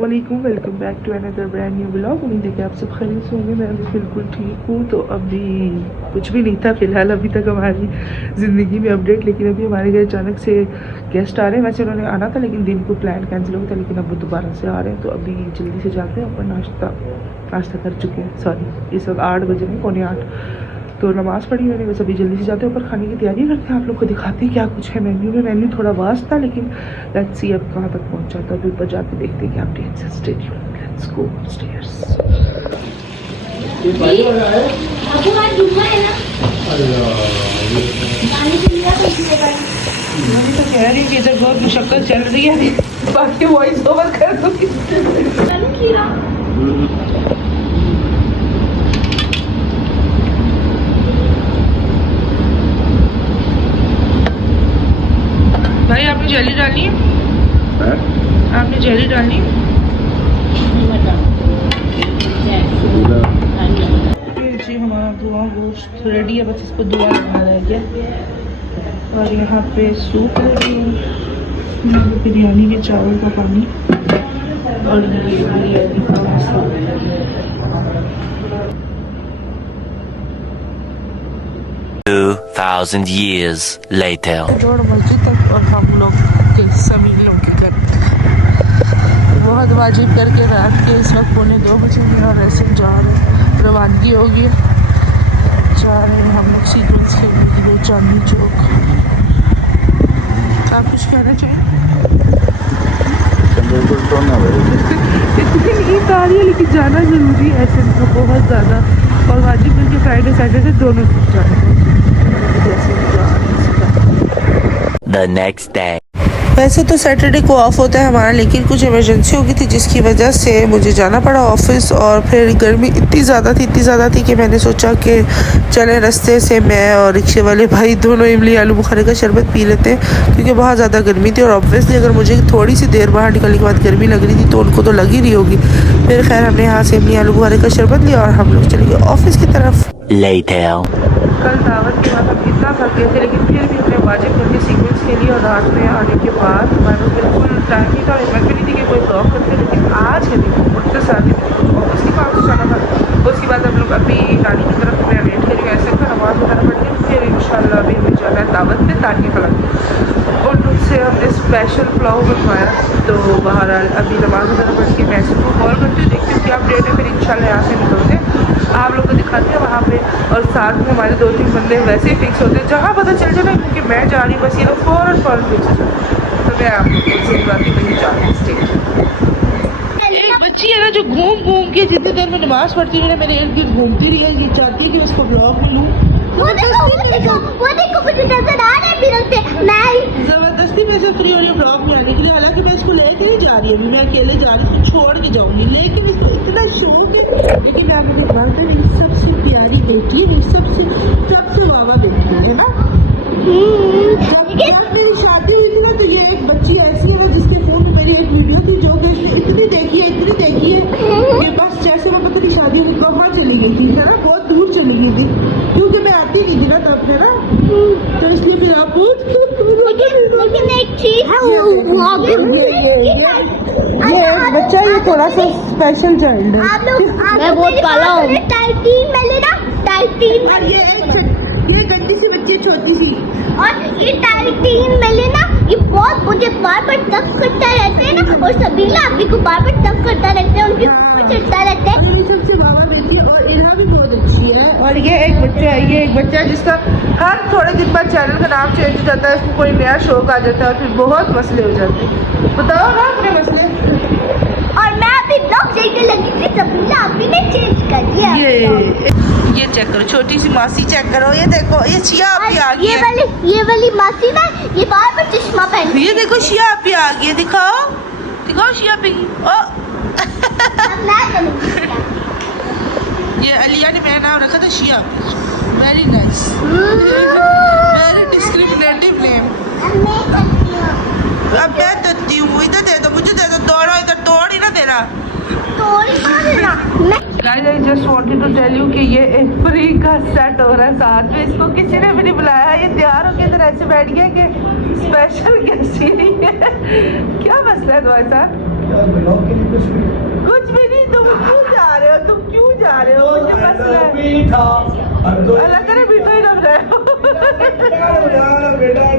अस्सलामुअलैकुम, welcome back to another brand new blog. उम्मीद है कि आप सब खैरियत से होंगे। मैं भी बिल्कुल ठीक हूँ। तो अभी कुछ भी नहीं था फ़िलहाल अभी तक हमारी ज़िंदगी में अपडेट, लेकिन अभी हमारे घर अचानक से गेस्ट आ रहे हैं। वैसे उन्होंने आना था लेकिन दिन को प्लान कैंसिल हो गया था, लेकिन अब वो दोबारा से आ रहे हैं। तो अभी जल्दी से जाते हैं, अपन नाश्ता कर चुके हैं। सॉरी, इस वक्त 8 बजे में, 7:45। तो नमाज़ पढ़ी मैंने, बस अभी जल्दी से जाते हैं ऊपर, खाने की तैयारी करते हैं। आप लोग को दिखाते हैं क्या कुछ है मेन्यू में। मेन्यू थोड़ा वास्ट था, लेकिन लेट्स सी अब कहाँ तक पहुँचा। तो अभी ऊपर जाके देखते हैं क्या अपडेट्स हैं। Stay tuned, let's go upstairs. मैं तो कह रही हूँ कि इधर बहुत मुशक्कत चल रही है, बाकी वॉइस ओवर कर दूँगी। भाई आपने जेली डाली है? आपने जेली डाली? जी हमारा दुआ गोश्त रेडी है, बस इसको दुआ लगा रह गया। और यहाँ पे सूप रेडी है, बिरयानी के चावल का पानी, और ये बिरयानी का मसाला। 2000 years later. जोड़ मस्जिद तक और हम लोग के सभी लोग के घर बहुत वाजिब करके रात के इस वक्त 2:45 बजे में, और ऐसे जा रहे हैं। रवानगी होगी, जा रहे हैं हम लोग सीक्वेंस खेलने के लिए चांदनी चौक। आप कुछ कहना चाहिए? इतनी नींद आ रही है, लेकिन जाना ज़रूरी है ऐसे तो बहुत ज़्यादा, और वाजिब करके फ्राइडे सैटरडे दोनों जाना है। The next day. वैसे तो सैटरडे को ऑफ होता है हमारा, लेकिन कुछ इमरजेंसी हो गई थी जिसकी वजह से मुझे जाना पड़ा ऑफिस। और फिर गर्मी इतनी ज़्यादा थी कि मैंने सोचा कि चले रास्ते से मैं और रिक्शे वाले भाई दोनों इमली आलू बुखारे का शरबत पी लेते हैं, क्योंकि बहुत ज़्यादा गर्मी थी। और ऑब्वियसली अगर मुझे थोड़ी सी देर बाहर निकलने के बाद गर्मी लग रही थी तो उनको तो लग ही रही होगी। फिर खैर हमने यहाँ से इमली आलू बुखारे का शरबत लिया और हम लोग चले गए ऑफिस की तरफ। कल दावत के बाद हम इतना थक गए थे, लेकिन फिर भी हमने वाजिब करके सीक्वेंस के लिए। और रात में आने के बाद हमारे बिल्कुल टाइम नहीं था, और हिम्मत भी नहीं थी कि कोई ब्लॉग करते। लेकिन आज है दिन उठते साथ ऑफिस के काम से जाना था। उसके बाद हम लोग अभी नानी की तरफ में वेट करेंगे, ऐसे का नमाज वगैरह पढ़ के फिर इंशाल्लाह अभी हमें जाना है दावत में ताकि खड़ा। और उनसे हमने स्पेशल पुलाव बनवाया। तो बहरहाल अभी नमाज वगैरह पढ़ के मैं सबको कॉल करती हूँ, देखती हूँ क्या अपडेट है। फिर इंशाल्लाह यहाँ से निकलते हैं, आप लोग को दिखाते हैं वहाँ पे। और साथ में हमारे 2-3 बंदे वैसे ही फिक्स होते हैं, जहाँ पता चल जाए ना क्योंकि मैं जा रही हूँ, बस ये लोग फ़ौरन फिक्स हो जाए। तो मैं आप लोग को सेम बात ही कहीं जा रही हूँ। एक बच्ची है ना जो घूम के जितनी देर में नमाज़ पढ़ती है मेरे इर्द गिर्द घूमती रही है, ये चाहती है कि उसको ब्लॉग में लूँ। वो देखो मुझे नजर आ रहा है मिरर पे। मैं जबरदस्ती में से फ्री हो रही हूँ ब्लॉग में आने के लिए। हालांकि मैं इसको लेके नहीं जा रही, अभी मैं अकेले जा रही हूँ, छोड़ के जाऊंगी, लेकिन इसको इतना शौक है। लेकिन आप मुझे बात है, मेरी सबसे प्यारी बेटी है, सबसे वावा बेटी है ना। जब मेरी शादी हुई थी ना, तो ये एक बच्ची ऐसी है ना जिसके फोन में मेरी एक वीडियो थी जो कि इसने इतनी देखी है कि बस जैसे मैं पता नहीं शादी हुई कहाँ चली गई थी, है ना, बहुत दूर चली गई थी, क्योंकि मैं आती नहीं थी ना तब, है ना। तो इसलिए फिर आप लेकिन एक चीज है ये बच्चा, ये थोड़ा सा स्पेशल चाइल्ड है। आप लोग मैं बहुत काला हूँ। टाइटीन में लेना, टाइटीन में ये गंदी सी बच्ची छोटी सी, और ये टाइटीन में लेना, ये बहुत मुझे बार तंग करता रहते हैं ना, और सबीला अभी को बार तंग करता रहते हैं, उनके ऊपर चढ़ता रहता है। ये सबसे मामा बेटी, और इन्हा भी बहुत अच्छी है। और ये एक बच्चा है जिसका हर थोड़े दिन बाद चैनल का नाम चेंज हो जाता है, उसको कोई नया शौक आ जाता है, और फिर बहुत मसले हो जाते हैं। बताओ ना अपने मसले। और मैं अभी ब्लॉग देखने लगी थी, सबीला अभी ने चेंज कर दिया। ये चेक करो, छोटी सी मासी चेक करो, ये देखो, ये शिया अभी आ गई है। ये वाली मासी ना, ये बार चश्मा पहन, ये देखो शिया अभी आ गई है, दिखाओ शिया पे। ये अलिया ने मेरा नाम रखा था Shiya. Very nice, very discriminative name. अब मैं देती हूँ, इधर दे दो, मुझे दे दो, तोड़ो इधर, तोड़ ही ना देना। Guys, I just wanted to tell you कि ये एक फ्री का सेट हो रहा है साथ में, इसको किसी ने भी नहीं बुलाया, ये तैयार होकर इधर ऐसे बैठ गया कि स्पेशल गेस्ट ही नहीं है। क्या मसला है तुम्हारे साथ? कुछ भी नहीं, तुम क्यों जा रहे हो, तुम क्यों जा रहे हो, मुझे मसला है। अल्लाह करे मीठा ही रब रहा है,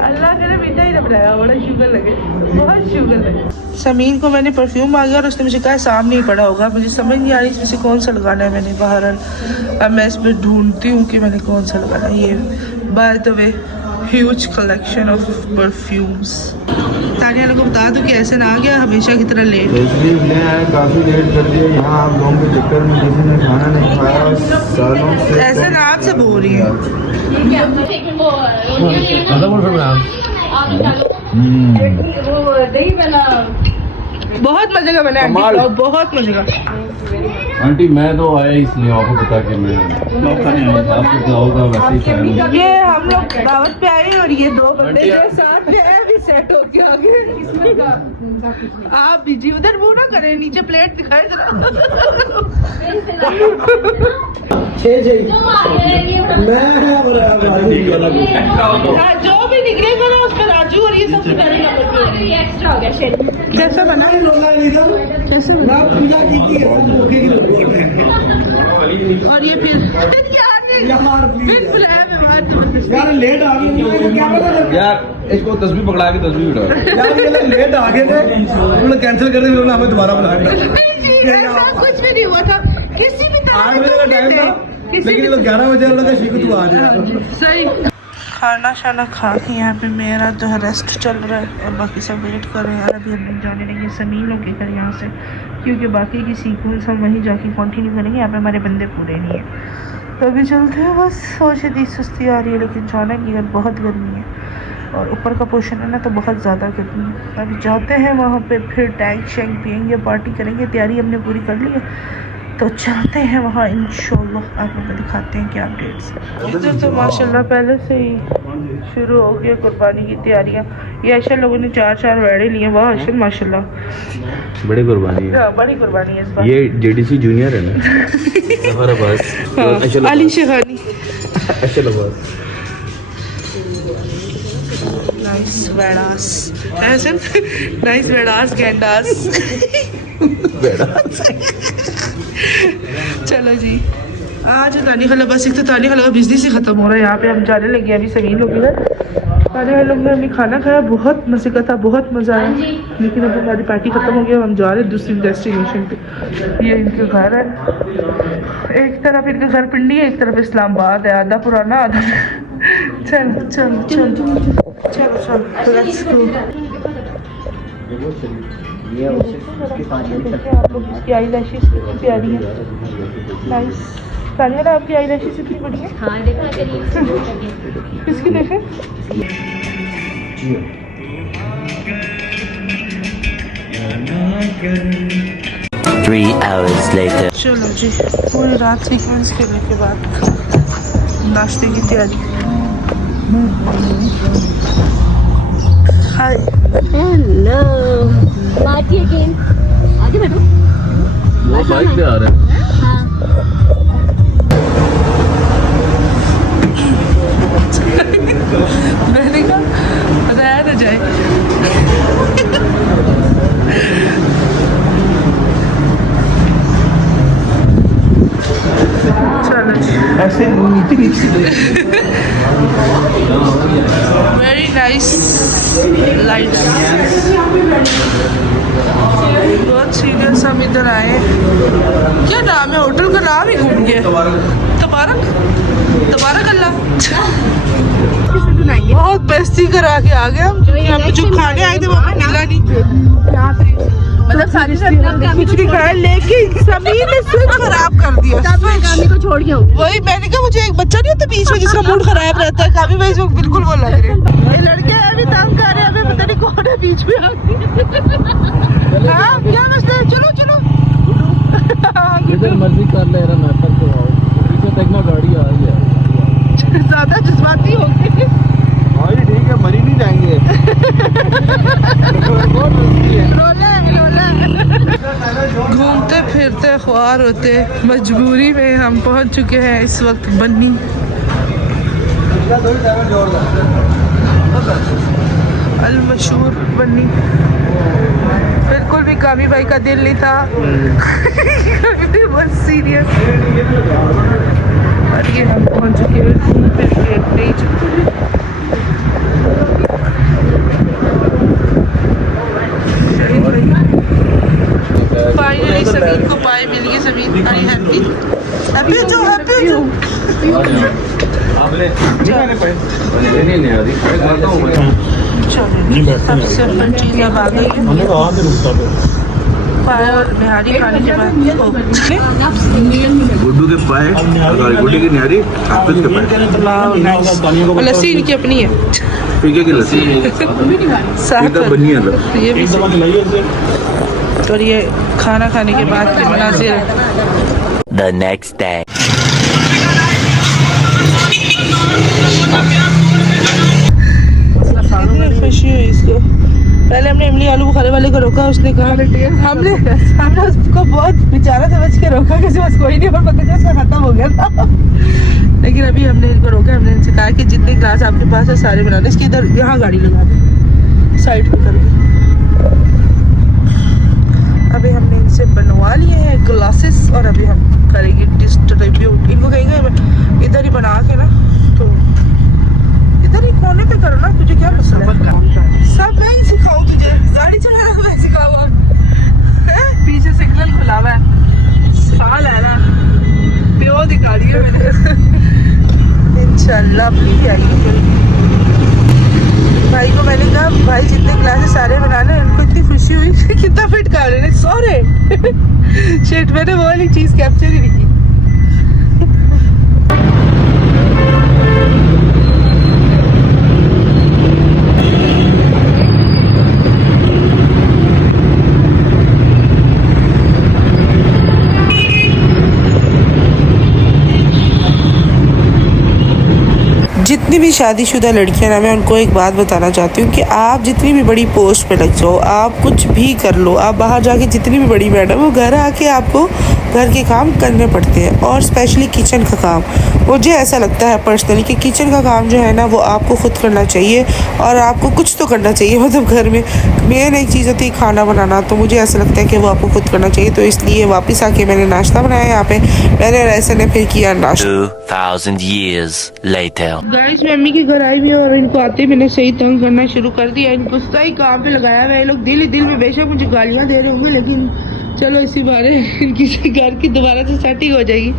अल्लाह करे मीठा ही रब रहा है, बड़ा शुगर लगे, बहुत शुगर लगे। समीन को मैंने परफ्यूम मांगा और उसने मुझे कहा सामने ही पड़ा होगा, मुझे समझ नहीं आ रही इसमें से कौन सा लगाना है। मैंने बाहर अब मैं इसमें ढूंढती हूँ कि मैंने कौन सा लगाना है। ये by the way huge collection of perfumes. Tania लोगों को बता दूं कि ऐसे ना आ गया हमेशा की तरह लेट। तशरीफ ले आए, काफ़ी लेट कर दिया। यहाँ आप लोगों के चक्कर में किसी ने खाना नहीं खाया सालों से। ऐसे ना आपसे बोल रही है। बहुत मजे का बना है आंटी, बहुत मजे का। आंटी मैं तो आया इसलिए आपको पता कि मैं आपको खिलाओ का वैसे ही खाया। ये हम लोग दावत पे आए और ये दो बंदे जो साथ में आए अभी सेट होके आ गए। आप भी जी उधर वो ना करें, नीचे प्लेट दिखाए जरा। हाँ, जो भी निकलेगा ना उस पर राजू और ये सब एक्स्ट्रा हो गया। कैसा बना है? कैसे बना? और ये फिर यार लेट आ गए यार, इसको तस्वीर पकड़ा के तस्वीर उठा यार, ये लोग लेट आ गए थे, उन्होंने कैंसिल कर दिया, उन्होंने हमें दोबारा बुला दिया। कुछ भी नहीं हुआ था, किसी भी तरह 8 बजे का टाइम था, लेकिन ये लोग 11 बजे लगा शीखू तू आ जाए। सही। खाना शाना खा के यहाँ पे मेरा जो है रेस्ट चल रहा है और बाकी सब वेट कर रहे हैं। यार अभी हम लोग जाने लगे समीन लोग के घर यहाँ से, क्योंकि बाकी की सीक्वेंस हम वहीं जाके कंटिन्यू करेंगे। यहाँ पे हमारे बंदे पूरे नहीं हैं, तो अभी चलते हैं। बस सोच दी सुस्ती आ रही है, लेकिन जाना नहीं है, बहुत गर्मी है और ऊपर का पोर्शन है ना तो बहुत ज़्यादा गर्मी है। अभी जाते हैं वहाँ पे, फिर टैंक शैंक पियेंगे, पार्टी करेंगे। तैयारी हमने पूरी कर ली है, तो चलते हैं वहाँ इंशाल्लाह। आप लोग को दिखाते हैं क्या अपडेट्स। इधर तो माशाल्लाह पहले से ही शुरू हो गया कुर्बानी की तैयारियाँ। ये ऐशा लोगों ने 4 वेड़े लिए। वाह अशल माशाल्लाह, बड़ी कुर्बानी है, बड़ी कुर्बानी है इस बार। ये जेडीसी जूनियर है ना हमारा बस। हाँ, अली शेखानी। नाइस वेडास, ऐसे नाइस वेडास गेंडास। चलो जी, आज तानी खला बस एक तो तानी खला का बिजनेस ही ख़त्म हो रहा है। यहाँ पे हम जाने लगे अभी सभी लोग इधर। तानी लोग ने अभी खाना खाया, बहुत मज़े का था, बहुत मज़ा आया। लेकिन अब हमारी पार्टी ख़त्म हो गई, हम जा रहे हैं दूसरी डेस्टिनेशन पे। ये इनके घर है, एक तरफ इनका घर पिंडी है, एक तरफ इस्लामाबाद है, आधा पुराना आधा। चलो चलो चलो चलो चलो लेट्स गो। आप लोग इसकी आई लैशेस कितनी प्यारी है, नाइस। तानिया आपकी आई लैशेस इतनी बड़ी है। हाँ देखा करिए, इसकी देखें। 3 hours later. चलो जी, पूरी रात सीक्वेंस खेलने के बाद नाश्ते की तैयारी। Hi hello, party again. आगे बैठो। वो बाइक पे आ रहा है। हाँ। मैंने कहा बताया ना जाए। चलो जी, ऐसे वेरी नाइस लाइट। बहुत सीरियस हम इधर आए। क्या नाम है होटल का? नाम ही घूम गया। तबारक तबारक अल्लाह। बहुत बेस्ती करा के आ गए हम, क्योंकि हम जो खाने आए थे वो हमें मिला नहीं। मतलब सारी कुछ नहीं खाया, लेकिन समीर ने सिर्फ खराब कर दिया। को छोड़ के वही मैंने कहा, मुझे एक बच्चा नहीं होता बीच में जिसका मूड खराब रहता है, काफी भाई जो बिल्कुल वो लग रहे हैं। ये लड़के अभी तंग कर रहे हैं, अभी पता नहीं कौन है बीच में। हाँ क्या मसला है? चलो चलो जिधर मर्जी कर ले रहा, मैं पर तो आओ पीछे तक ना गाड़ी आ गई है। ज्यादा जज्बाती हो गए। हाँ जी ठीक है, मरी नहीं जाएंगे। घूमते फिरते ख्वार होते मजबूरी में हम पहुंच चुके हैं इस वक्त बन्नी। अल मशहूर बन्नी, बिल्कुल भी कामी भाई का दिल नहीं था बहुत सीरियस। और ये हम पहुंच चुके हैं फिर गेट नहीं चुके। फाइनली समीन को पाए मिल गए। समीन आई हैप्पी हैप्पी जो हैप्पी जो सबसे अपन चीज़ अब आ गई है। पाए और निहारी खाने के बाद गुड्डू के पाए, गुड्डू की न्यारी, हाफिज के पाए। लस्सी इनकी अपनी है, पीके की लस्सी साथ बनी है। ये भी और ये खाना खाने के बाद के मनाजिर है। The next day. खुशी हुई इसको। पहले हमने इमली आलू बुखारे वाले को रोका, उसने कहा हमने उसको बहुत बेचारा समझ के रोका कि बस कोई नहीं, और पता चला खत्म हो गया था। लेकिन अभी हमने इनको रोका, हमने इनसे कहा कि जितने ग्लास आपके पास है सारे बनाने, इसकी इधर यहाँ गाड़ी लगा दे साइड पे कर दे। अभी हमने इनसे बनवा लिए हैं ग्लासेस और अभी हम करेंगे डिस्ट्रीब्यूट। इनको कहेंगे इधर ही बना के ना, तो इधर ही कोने पे करो ना, तुझे क्या मसला है? सब मैं ही सिखाऊं तुझे, गाड़ी चलाना मैं सिखाऊंगा। पीछे सिग्नल खुला हुआ है, साल है ना प्यो दिखा दिया मैंने। इंशाल्लाह अपनी भी आएगी। भाई को मैंने कहा भाई जितने क्लासेस सारे बनाने, उनको इतनी खुशी हुई कितना फिट कर रहे हैं सॉरी शिट, मैंने वो वाली चीज़ कैप्चर ही नहीं की। जितनी भी शादीशुदा लड़कियां ना, मैं उनको एक बात बताना चाहती हूँ कि आप जितनी भी बड़ी पोस्ट पे लग जाओ, आप कुछ भी कर लो, आप बाहर जाके जितनी भी बड़ी मैडम हो, घर आके आपको घर के काम करने पड़ते हैं। और स्पेशली किचन का काम, मुझे ऐसा लगता है पर्सनली कि किचन का काम जो है ना वो आपको खुद करना चाहिए और आपको कुछ तो करना चाहिए। मतलब घर में मेन एक चीज़ होती है खाना बनाना, तो मुझे ऐसा लगता है कि वो आपको खुद करना चाहिए। तो इसलिए वापस आके मैंने नाश्ता बनाया यहाँ पे, मैंने रैसे ने फिर किया नाश्ता। 2000 years later. गाइस मैं अम्मी के घर आई हुई हूँ और इनको आते मैंने सही तंग करना शुरू कर दिया। इनको सही काम पे लगाया हुआ है। ये लोग दिल ही दिल में बेशक मुझे गालियाँ दे रहे होंगे, लेकिन चलो इसी बारे इनकी घर की दोबारा से सेटिंग हो जाएगी।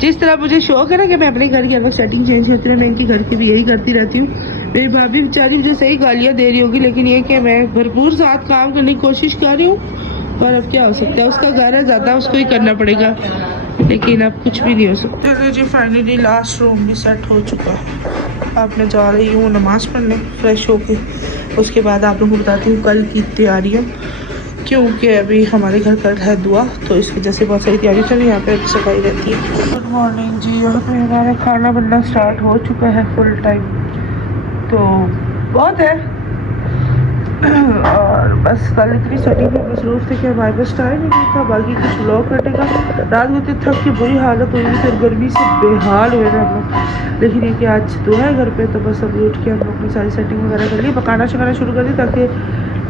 जिस तरह मुझे शौक है ना कि मैं अपने घर की अलग सेटिंग चेंज करती हूँ, मैं इनकी घर की भी यही करती रहती हूँ। मेरी भाभी बेचारी मुझे सही गालियाँ दे रही होगी, लेकिन ये कि मैं भरपूर साथ काम करने की कोशिश कर रही हूँ। और अब क्या हो सकता है, उसका घर है, ज़्यादा उसको ही करना पड़ेगा, लेकिन अब कुछ भी नहीं हो सकता। चलो जी फाइनली लास्ट रूम भी सेट हो चुका है। अब मैं जा रही हूँ नमाज़ पढ़ने फ्रेश होके, उसके बाद आप लोगों को बताती हूँ कल की तैयारियाँ, क्योंकि अभी हमारे घर कल है दुआ, तो इस वजह से बहुत सारी तैयारी चल रही है। यहाँ पे सफाई रहती है। गुड मॉर्निंग जी, यहाँ पे हमारा खाना बनना स्टार्ट हो चुका है फुल टाइम, तो बहुत है। और बस कल इतनी सेटिंग में मसरूफ थे कि हमारे पास टाइम ही नहीं था बाकी कुछ व्लॉग करने का। रात को इतनी थक की बुरी हालत हुई थी, गर्मी से बेहाल हुए थे हम लोग। लेकिन ये कि आज तो है घर पे, तो बस अभी उठ के हम लोग अपनी सारी सेटिंग वगैरह कर ली, पकाना शकाना शुरू कर दी ताकि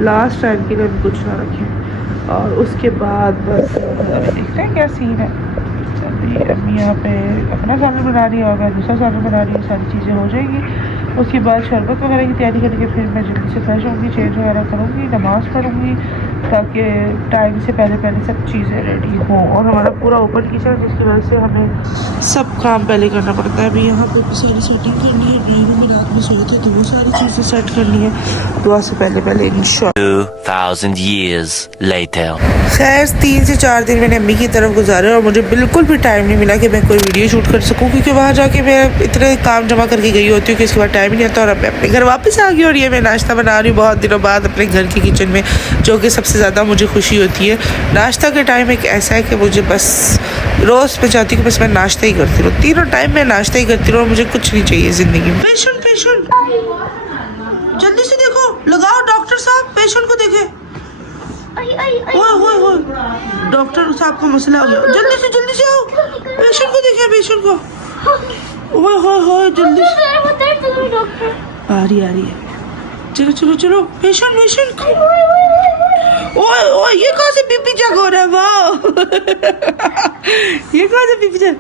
लास्ट टाइम के लिए हम कुछ ना रखें। और उसके बाद बस देखते हैं क्या सीन है। चलिए अम्मी यहाँ पे अपना सालन बना रही है और मैं दूसरा सालन बना रही हूँ, सारी चीज़ें हो जाएंगी। उसके बाद शरबत वगैरह की तैयारी करके फिर मैं जल्दी से फ्रेश होंगी, चेंज वगैरह करूँगी, नमाज़ पढ़ूँगी ताकि टाइम से पहले सब चीज़ें रेडी हों। और हमारा पूरा ओपन किचन है, जिसकी वजह से हमें सब काम पहले करना पड़ता है। अभी यहाँ पर सारी सेटिंग करनी है, ड्राइंग में रात में सोए थे तो वो सारी चीज़ें सेट करनी है दुआ से पहले इंशाल्लाह। 2000 years later. खैर 3 से 4 दिन मैंने अम्मी की तरफ गुजारे और मुझे बिल्कुल भी टाइम नहीं मिला कि मैं कोई वीडियो शूट कर सकूं, क्योंकि वहाँ जाके मैं इतने काम जमा करके गई होती हूँ कि इसके बाद टाइम ही नहीं आता। और अब मैं अपने घर वापस आ गई और ये मैं नाश्ता बना रही हूँ बहुत दिनों बाद अपने घर के किचन में, जो कि सबसे ज़्यादा मुझे खुशी होती है। नाश्ता के टाइम एक ऐसा है कि मुझे बस रोज़ मैं चाहती हूँ कि बस मैं नाश्ता ही करती रहूँ, तीनों टाइम मैं नाश्ता ही करती रहूँ, मुझे कुछ नहीं चाहिए ज़िंदगी में। पेशेंट जल्दी से देखो, लगाओ डॉक्टर साहब, पेशेंट को देखे। ओए डॉक्टर साहब को मसला हो गया, जल्दी से आओ, पेशेंट को देखे, पेशेंट को। ओए जल्दी से आ रही है। चलो पेशेंट ओ ये कौन से बीपी चेक हो रहा है? वाह ये कौन से बीपी चेक?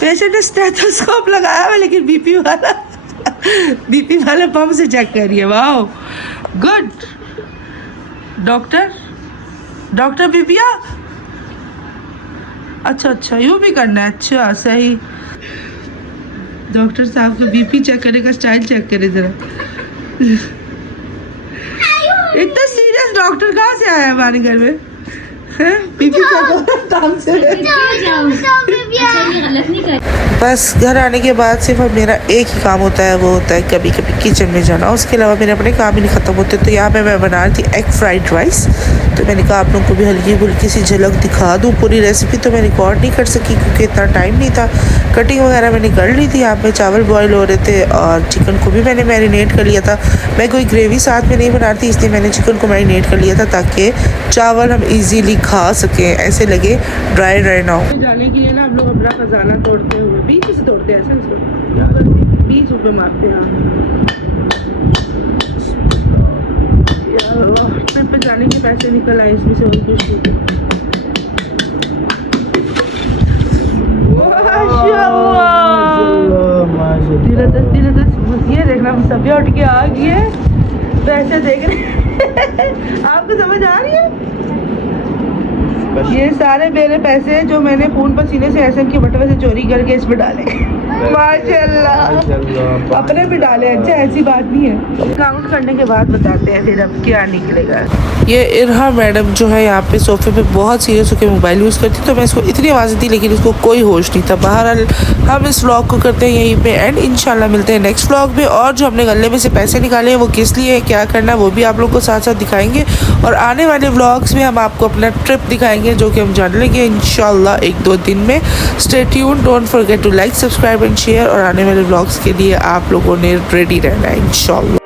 पेशेंट ने स्टेथोस्कोप लगाया हुआ लेकिन बीपी वाला पंप से चेक कर रही है। वाह गुड। डॉक्टर बीपिया, अच्छा यूँ भी करना है। अच्छा सही। डॉक्टर साहब का बीपी चेक करने का स्टाइल चेक करे जरा। इतना सीरियस डॉक्टर कहाँ से आया हमारे घर में? बीपी चेक टाइम से। बस घर आने के बाद सिर्फ अब मेरा एक ही काम होता है, वो होता है कभी कभी किचन में जाना। उसके अलावा मेरे अपने काम ही नहीं ख़त्म होते। तो यहाँ पे मैं बना रही थी एग फ्राइड राइस। तो मैंने कहा आप लोगों को भी हल्की फुल्की सी झलक दिखा दूँ। पूरी रेसिपी तो मैं रिकॉर्ड नहीं कर सकी क्योंकि इतना टाइम नहीं था। कटिंग वगैरह मैंने कर ली थी। यहाँ पे चावल बॉयल हो रहे थे और चिकन को भी मैंने मैरिनेट कर लिया था। मैं कोई ग्रेवी साथ में नहीं बना रही थी, इसलिए मैंने चिकन को मैरिनेट कर लिया था ताकि चावल हम ईजीली खा सकें, ऐसे लगे ड्राई ना हो। जाने के लिए ना हम लोग अपना खजाना तोड़ते हुए बीच से तोड़ते हैं, ऐसा 20 रुपये मारते हैं। ट्रिप पे जाने के पैसे निकल आए इसमें से और कुछ नहीं। ये देखना सभी उठ के आ गई है, पैसे देख रहे। आपको समझ आ रही है? ये सारे मेरे पैसे जो मैंने खून पसीने से एसएम के बटवे से चोरी करके इसमें डाले। माशाल्लाह अपने भी डाले। अच्छा ऐसी बात नहीं है, काउंट करने के बाद बताते हैं फिर अब क्या निकलेगा। ये इरहा मैडम जो है यहाँ पे सोफे पे बहुत सीरियस होकर मोबाइल यूज़ करती, तो मैं इसको इतनी आवाज़ दी लेकिन इसको कोई होश नहीं था। बहरहाल हम इस व्लॉग को करते हैं यहीं पे एंड इंशाल्लाह मिलते हैं नेक्स्ट व्लॉग में। और जो हमने गले में से पैसे निकाले हैं वो किस लिए क्या करना है वो भी आप लोग को साथ साथ दिखाएंगे। और आने वाले व्लॉग्स में हम आपको अपना ट्रिप दिखाएंगे जो कि हम जान लेंगे इंशाल्लाह 1-2 दिन में। Stay tuned, don't forget to like, subscribe and share. और आने वाले व्लॉग्स के लिए आप लोगों ने रेडी रहना है इंशाल्लाह।